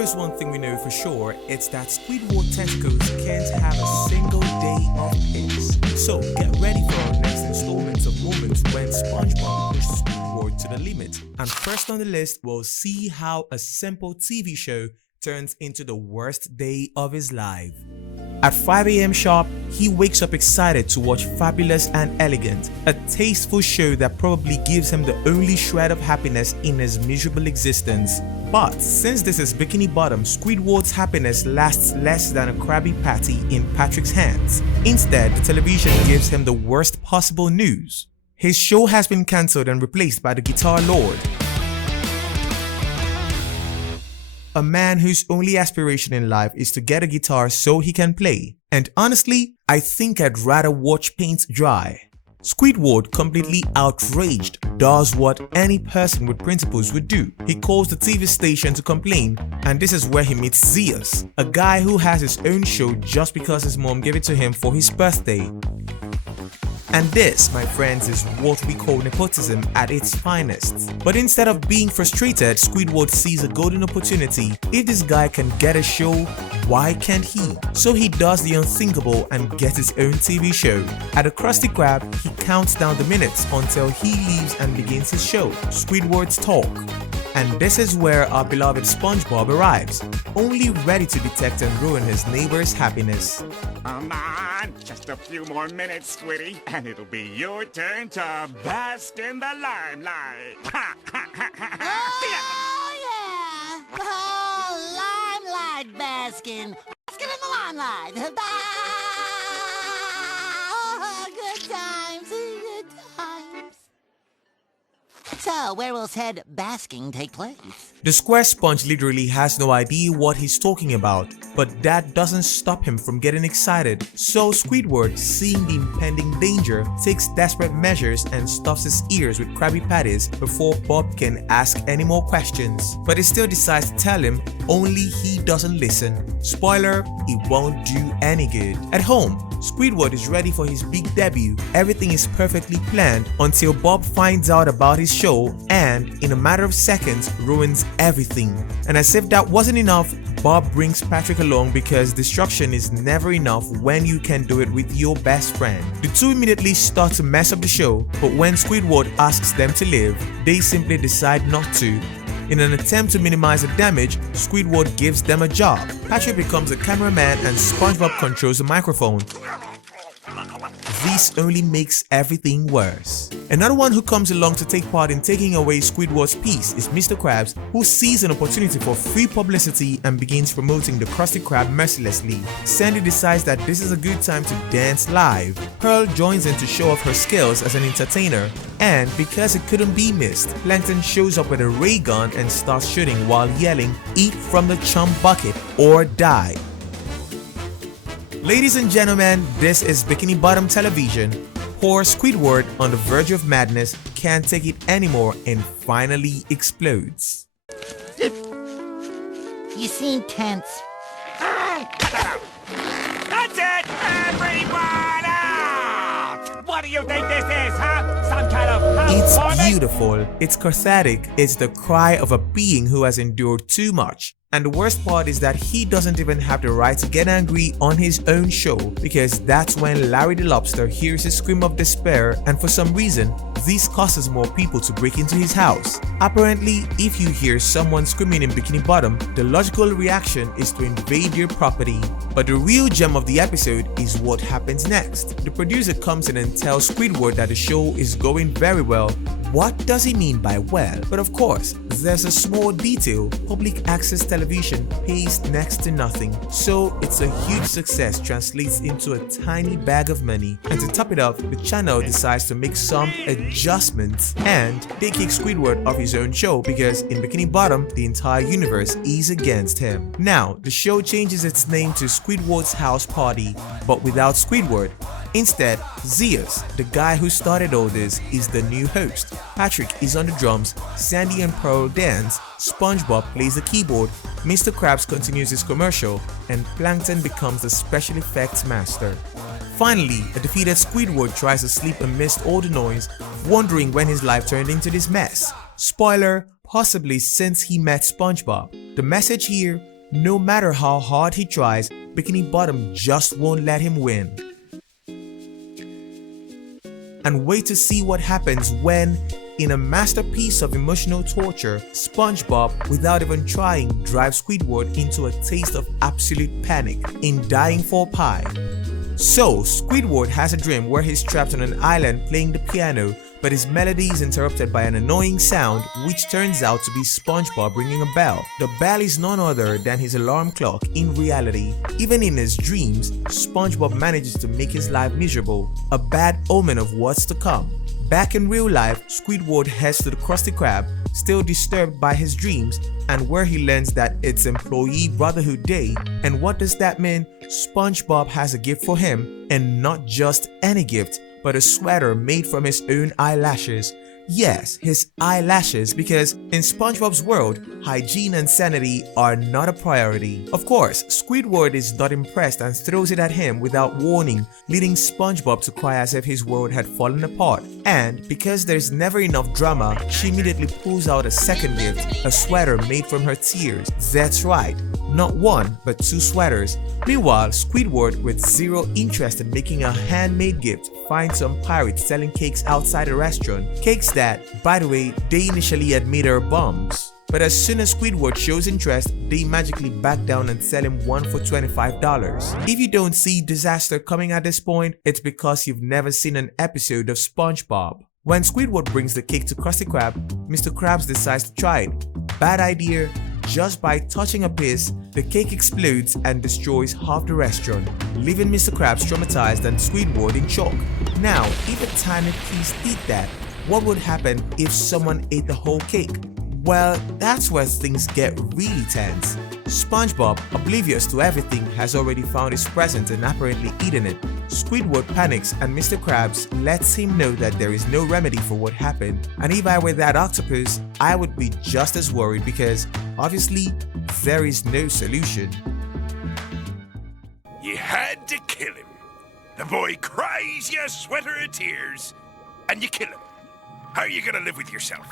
there's one thing we know for sure, it's that Squidward tentacles can't have a single day of peace. So get ready for our next installment of moments when SpongeBob pushed Squidward to the limit. And first on the list, we'll see how a simple TV show turns into the worst day of his life. At 5 AM sharp, he wakes up excited to watch Fabulous and Elegant, a tasteful show that probably gives him the only shred of happiness in his miserable existence. But since this is Bikini Bottom, Squidward's happiness lasts less than a Krabby Patty in Patrick's hands. Instead, the television gives him the worst possible news. His show has been cancelled and replaced by the Guitar Lord, a man whose only aspiration in life is to get a guitar so he can play. And honestly, I think I'd rather watch paint dry. Squidward, completely outraged, does what any person with principles would do. He calls the TV station to complain, and this is where he meets Zeus, a guy who has his own show just because his mom gave it to him for his birthday. And this, my friends, is what we call nepotism at its finest. But instead of being frustrated, Squidward sees a golden opportunity. If this guy can get a show, why can't he? So he does the unthinkable and gets his own TV show. At the Krusty Krab, he counts down the minutes until he leaves and begins his show, Squidward's Talk. And this is where our beloved SpongeBob arrives, only ready to detect and ruin his neighbor's happiness. Come on, just a few more minutes, Squiddy, and it'll be your turn to bask in the limelight. Oh, yeah! Oh, limelight basking. Basking in the limelight. Oh, good times, good times. So, where will said basking take place? The square sponge literally has no idea what he's talking about, but that doesn't stop him from getting excited. So Squidward, seeing the impending danger, takes desperate measures and stuffs his ears with Krabby Patties before Bob can ask any more questions. But he still decides to tell him, only he doesn't listen. Spoiler, it won't do any good. At home, Squidward is ready for his big debut. Everything is perfectly planned until Bob finds out about his show and, in a matter of seconds, ruins everything. And as if that wasn't enough, Bob brings Patrick along because destruction is never enough when you can do it with your best friend. The two immediately start to mess up the show, but when Squidward asks them to leave, they simply decide not to. In an attempt to minimize the damage, Squidward gives them a job. Patrick becomes a cameraman and SpongeBob controls the microphone. This only makes everything worse. Another one who comes along to take part in taking away Squidward's piece is Mr. Krabs, who sees an opportunity for free publicity and begins promoting the Krusty Krab mercilessly. Sandy decides that this is a good time to dance live. Pearl joins in to show off her skills as an entertainer, and because it couldn't be missed, Plankton shows up with a ray gun and starts shooting while yelling, "Eat from the chum bucket or die." Ladies and gentlemen, this is Bikini Bottom Television. Poor Squidward, on the verge of madness, can't take it anymore and finally explodes. You seem tense. That's it! Everyone out! What do you think this is, huh? Some kind of It's housewarming? beautiful, it's cathartic, it's the cry of a being who has endured too much. And the worst part is that he doesn't even have the right to get angry on his own show, because that's when Larry the Lobster hears a scream of despair, and for some reason, this causes more people to break into his house. Apparently, if you hear someone screaming in Bikini Bottom, the logical reaction is to invade your property. But the real gem of the episode is what happens next. The producer comes in and tells Squidward that the show is going very well. What does he mean by well? But of course, there's a small detail. Public access television pays next to nothing. So it's a huge success translates into a tiny bag of money. And to top it off, the channel decides to make some adjustments and they kick Squidward off his own show because in Bikini Bottom, the entire universe is against him. Now, the show changes its name to Squidward's House Party, but without Squidward. Instead, Zeus, the guy who started all this, is the new host. Patrick is on the drums, Sandy and Pearl dance, SpongeBob plays the keyboard, Mr. Krabs continues his commercial, and Plankton becomes the special effects master. Finally, a defeated Squidward tries to sleep amidst all the noise, wondering when his life turned into this mess. Spoiler, possibly since he met SpongeBob. The message here, no matter how hard he tries, Bikini Bottom just won't let him win. And wait to see what happens when, in a masterpiece of emotional torture, SpongeBob, without even trying, drives Squidward into a taste of absolute panic in Dying for Pie. So, Squidward has a dream where he's trapped on an island playing the piano, but his melody is interrupted by an annoying sound which turns out to be SpongeBob ringing a bell. The bell is none other than his alarm clock in reality. Even in his dreams, SpongeBob manages to make his life miserable, a bad omen of what's to come. Back in real life, Squidward heads to the Krusty Krab, still disturbed by his dreams, and where he learns that it's Employee Brotherhood Day. And what does that mean? SpongeBob has a gift for him, and not just any gift, but a sweater made from his own eyelashes. Yes, his eyelashes, because in SpongeBob's world, hygiene and sanity are not a priority. Of course, Squidward is not impressed and throws it at him without warning, leading SpongeBob to cry as if his world had fallen apart. And because there's never enough drama, she immediately pulls out a second gift, a sweater made from her tears. That's right, not one, but two sweaters. Meanwhile, Squidward, with zero interest in making a handmade gift, finds some pirates selling cakes outside a restaurant. Cakes that, by the way, they initially admit are bombs. But as soon as Squidward shows interest, they magically back down and sell him one for $25. If you don't see disaster coming at this point, it's because you've never seen an episode of SpongeBob. When Squidward brings the cake to Krusty Krab, Mr. Krabs decides to try it. Bad idea. Just by touching a piece, the cake explodes and destroys half the restaurant, leaving Mr. Krabs traumatized and Squidward in shock. Now, if a tiny piece did that, what would happen if someone ate the whole cake? Well, that's where things get really tense. SpongeBob, oblivious to everything, has already found his present and apparently eaten it. Squidward panics and Mr. Krabs lets him know that there is no remedy for what happened. And if I were that octopus, I would be just as worried because, obviously, there is no solution. You had to kill him. The boy cries you a sweater of tears, and you kill him. How are you gonna live with yourself?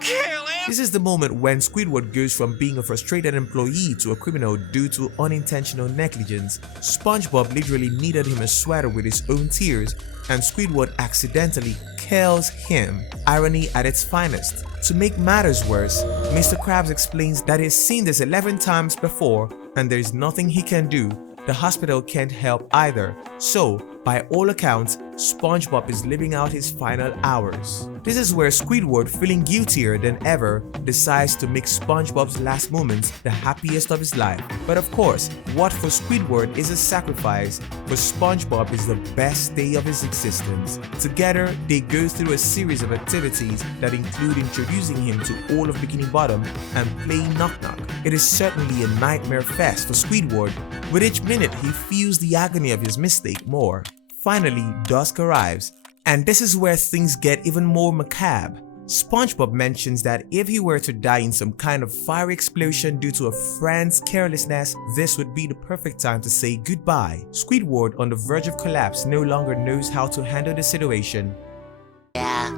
Kill him! This is the moment when Squidward goes from being a frustrated employee to a criminal due to unintentional negligence. SpongeBob literally needed him a sweater with his own tears, and Squidward accidentally kills him. Irony at its finest. To make matters worse, Mr. Krabs explains that he's seen this 11 times before and there is nothing he can do. The hospital can't help either. So, by all accounts, SpongeBob is living out his final hours. This is where Squidward, feeling guiltier than ever, decides to make SpongeBob's last moments the happiest of his life. But of course, what for Squidward is a sacrifice, for SpongeBob is the best day of his existence. Together, they go through a series of activities that include introducing him to all of Bikini Bottom and playing Knock Knock. It is certainly a nightmare fest for Squidward. With each minute, he feels the agony of his mistake more. Finally, dusk arrives, and this is where things get even more macabre. SpongeBob mentions that if he were to die in some kind of fiery explosion due to a friend's carelessness, this would be the perfect time to say goodbye. Squidward, on the verge of collapse, no longer knows how to handle the situation. Yeah,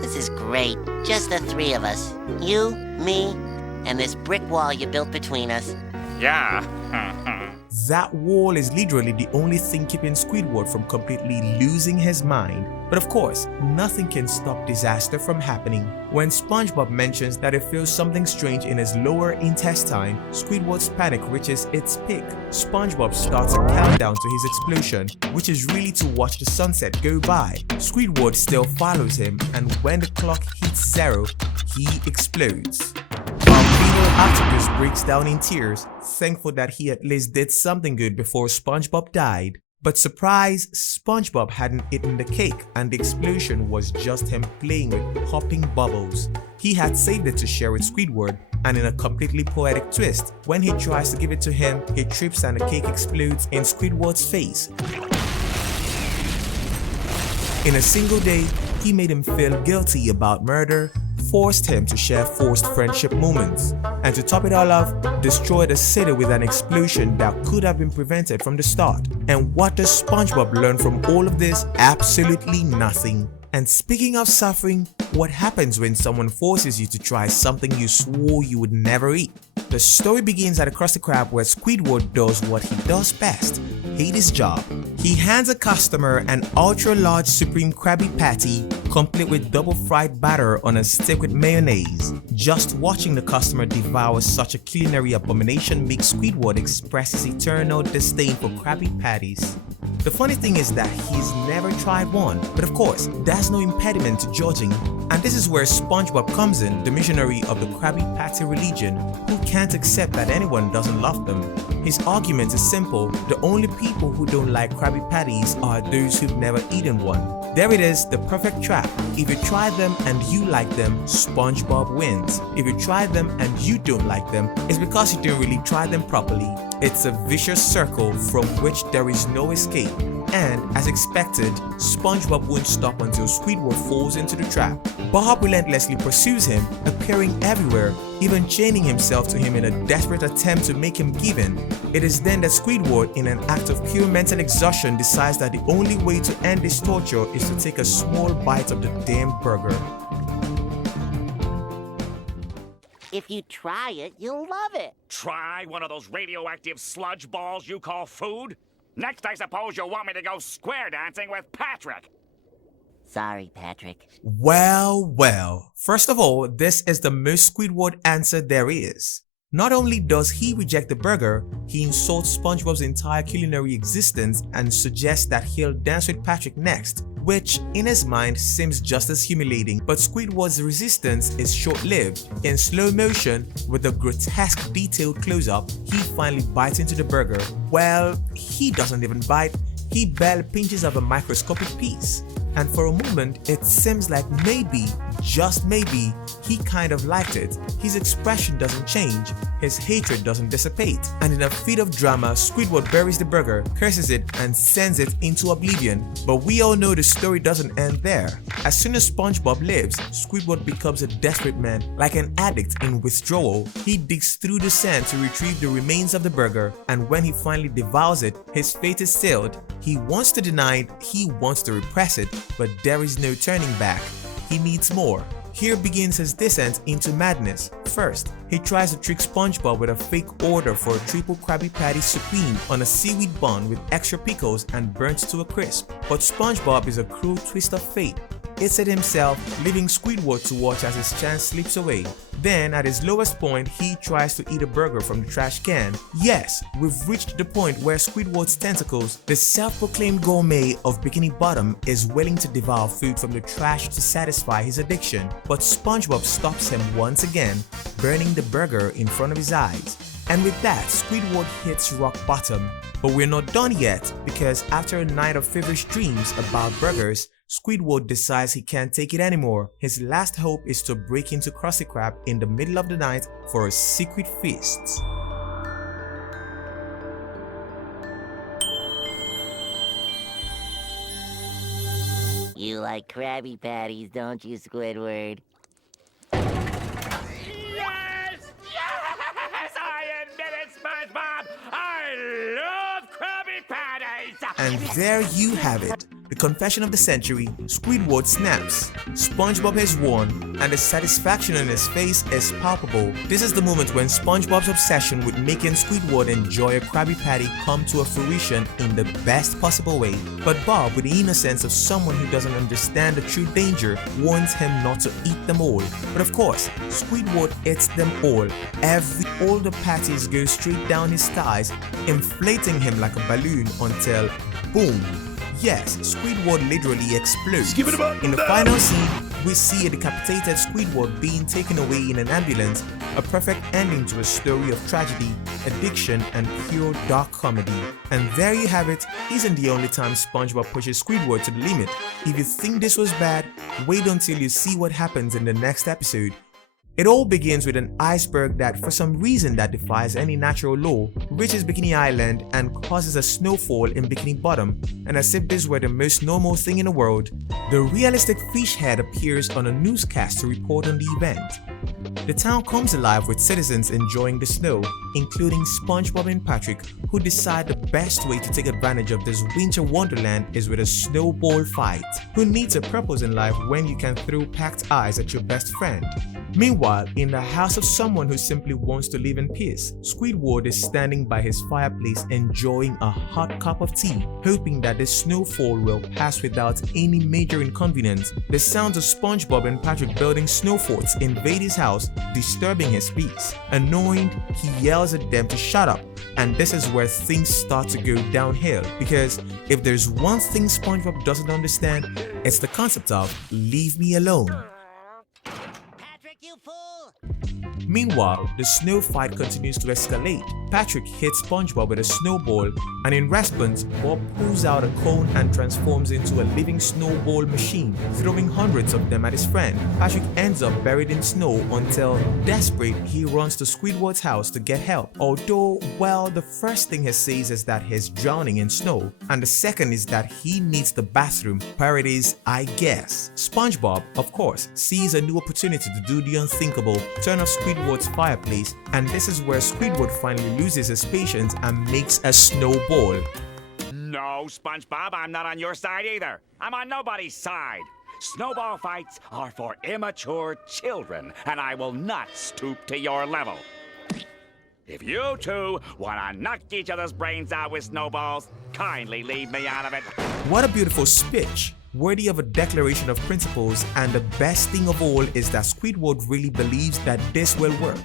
this is great. Just the three of us. You, me, and this brick wall you built between us. Yeah. That wall is literally the only thing keeping Squidward from completely losing his mind. But of course, nothing can stop disaster from happening. When SpongeBob mentions that he feels something strange in his lower intestine, Squidward's panic reaches its peak. SpongeBob starts a countdown to his explosion, which is really to watch the sunset go by. Squidward still follows him, and when the clock hits 0, he explodes. Octopus breaks down in tears, thankful that he at least did something good before SpongeBob died. But surprise, SpongeBob hadn't eaten the cake and the explosion was just him playing with popping bubbles. He had saved it to share with Squidward, and in a completely poetic twist, when he tries to give it to him, he trips and the cake explodes in Squidward's face. In a single day, he made him feel guilty about murder, forced him to share forced friendship moments, and to top it all off, destroyed a city with an explosion that could have been prevented from the start. And what does SpongeBob learn from all of this? Absolutely nothing. And speaking of suffering, what happens when someone forces you to try something you swore you would never eat. The story begins at a Krusty Krab where Squidward does what he does best: hate his job. He hands a customer an ultra-large supreme Krabby Patty complete with double fried batter on a stick with mayonnaise. Just watching the customer devour such a culinary abomination makes Squidward express his eternal disdain for Krabby Patties. The funny thing is that he's never tried one, but of course, that's no impediment to judging. And this is where SpongeBob comes in, the missionary of the Krabby Patty religion, who can't accept that anyone doesn't love them. His argument is simple: the only people who don't like Krabby Patties are those who've never eaten one. There it is, the perfect trap. If you try them and you like them, SpongeBob wins. If you try them and you don't like them, it's because you didn't really try them properly. It's a vicious circle from which there is no escape. And, as expected, SpongeBob won't stop until Squidward falls into the trap. Bob relentlessly pursues him, appearing everywhere, even chaining himself to him in a desperate attempt to make him give in. It is then that Squidward, in an act of pure mental exhaustion, decides that the only way to end this torture is to take a small bite of the damned burger. If you try it, you'll love it. Try one of those radioactive sludge balls you call food? Next, I suppose you'll want me to go square dancing with Patrick. Sorry, Patrick. Well. First of all, this is the most Squidward answer there is. Not only does he reject the burger, he insults SpongeBob's entire culinary existence and suggests that he'll dance with Patrick next, which in his mind seems just as humiliating. But Squidward's resistance is short-lived. In slow motion, with a grotesque detailed close-up, he finally bites into the burger. Well, he doesn't even bite, he barely pinches off a microscopic piece. And for a moment, it seems like maybe, just maybe, he kind of liked it. His expression doesn't change, his hatred doesn't dissipate, and in a fit of drama, Squidward buries the burger, curses it, and sends it into oblivion. But we all know the story doesn't end there. As soon as SpongeBob lives, Squidward becomes a desperate man. Like an addict in withdrawal, he digs through the sand to retrieve the remains of the burger, and when he finally devours it, his fate is sealed. He wants to deny it, he wants to repress it, but there is no turning back. He needs more. Here begins his descent into madness. First, he tries to trick SpongeBob with a fake order for a triple Krabby Patty Supreme on a seaweed bun with extra pickles and burnt to a crisp. But SpongeBob is a cruel twist of fate. Eats it himself, leaving Squidward to watch as his chance slips away. Then, at his lowest point, he tries to eat a burger from the trash can. Yes, we've reached the point where Squidward's tentacles, the self-proclaimed gourmet of Bikini Bottom, is willing to devour food from the trash to satisfy his addiction. But SpongeBob stops him once again, burning the burger in front of his eyes. And with that, Squidward hits rock bottom. But we're not done yet, because after a night of feverish dreams about burgers, Squidward decides he can't take it anymore. His last hope is to break into Krusty Krab in the middle of the night for a secret feast. You like Krabby Patties, don't you, Squidward? Yes! Yes! I admit it, SpongeBob! I love Krabby Patties! And there you have it. The confession of the century. Squidward snaps. SpongeBob has won, and the satisfaction on his face is palpable. This is the moment when SpongeBob's obsession with making Squidward enjoy a Krabby Patty come to a fruition in the best possible way. But Bob, with the innocence of someone who doesn't understand the true danger, warns him not to eat them all. But of course, Squidward eats them all. All the patties go straight down his thighs, inflating him like a balloon until boom. Yes, Squidward literally explodes. In the final scene, we see a decapitated Squidward being taken away in an ambulance, a perfect ending to a story of tragedy, addiction, and pure dark comedy. And there you have it. Isn't the only time SpongeBob pushes Squidward to the limit. If you think this was bad, wait until you see what happens in the next episode. It all begins with an iceberg that, for some reason that defies any natural law, reaches Bikini Island and causes a snowfall in Bikini Bottom, and as if this were the most normal thing in the world, the realistic fish head appears on a newscast to report on the event. The town comes alive with citizens enjoying the snow, including SpongeBob and Patrick, who decide the best way to take advantage of this winter wonderland is with a snowball fight. Who needs a purpose in life when you can throw packed eyes at your best friend? Meanwhile, in the house of someone who simply wants to live in peace, Squidward is standing by his fireplace enjoying a hot cup of tea, hoping that the snowfall will pass without any major inconvenience. The sounds of SpongeBob and Patrick building snow forts invade his house, disturbing his peace. Annoyed, he yells at them to shut up, and this is where things start to go downhill, because if there's one thing SpongeBob doesn't understand, it's the concept of leave me alone. You fool! Meanwhile, the snow fight continues to escalate. Patrick hits SpongeBob with a snowball, and in response, Bob pulls out a cone and transforms into a living snowball machine, throwing hundreds of them at his friend. Patrick ends up buried in snow until, desperate, he runs to Squidward's house to get help. Although, well, the first thing he says is that he's drowning in snow, and the second is that he needs the bathroom, where it is, I guess. SpongeBob, of course, sees a new opportunity to do the unthinkable, turn off Squidward's fireplace, and this is where Squidward finally loses his patience and makes a snowball. No, SpongeBob, I'm not on your side either. I'm on nobody's side. Snowball fights are for immature children, and I will not stoop to your level. If you two want to knock each other's brains out with snowballs, kindly leave me out of it. What a beautiful speech, worthy of a declaration of principles, and the best thing of all is that Squidward really believes that this will work.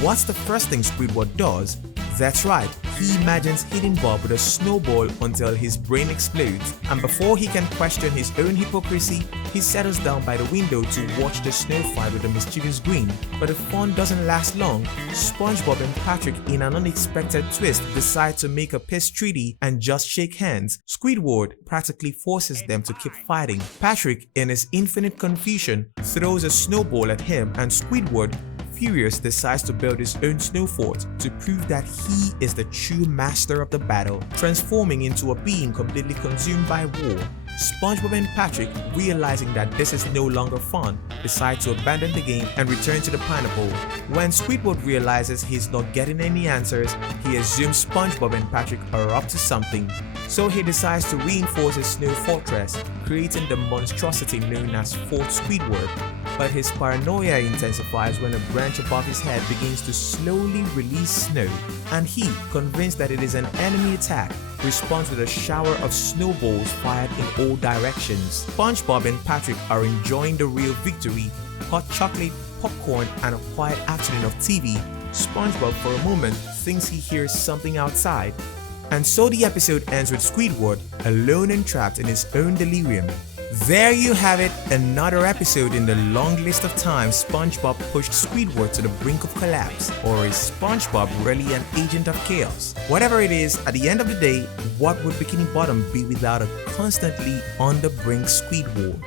What's the first thing Squidward does? That's right, he imagines hitting Bob with a snowball until his brain explodes, and before he can question his own hypocrisy, he settles down by the window to watch the snow fight with a mischievous grin. But the fun doesn't last long. SpongeBob and Patrick, in an unexpected twist, decide to make a peace treaty and just shake hands. Squidward practically forces them to keep fighting. Patrick, in his infinite confusion, throws a snowball at him, and Squidward, furious, decides to build his own snow fort to prove that he is the true master of the battle, transforming into a being completely consumed by war. SpongeBob and Patrick, realizing that this is no longer fun, decide to abandon the game and return to the pineapple. When Squidward realizes he's not getting any answers, he assumes SpongeBob and Patrick are up to something. So he decides to reinforce his snow fortress, creating the monstrosity known as Fort Squidward. But his paranoia intensifies when a branch above his head begins to slowly release snow, and he, convinced that it is an enemy attack, responds with a shower of snowballs fired in all directions. SpongeBob and Patrick are enjoying the real victory, hot chocolate, popcorn, and a quiet afternoon of TV. SpongeBob, for a moment, thinks he hears something outside. And so the episode ends with Squidward alone and trapped in his own delirium. There you have it, another episode in the long list of times SpongeBob pushed Squidward to the brink of collapse. Or is SpongeBob really an agent of chaos? Whatever it is, at the end of the day, what would Bikini Bottom be without a constantly on the brink Squidward?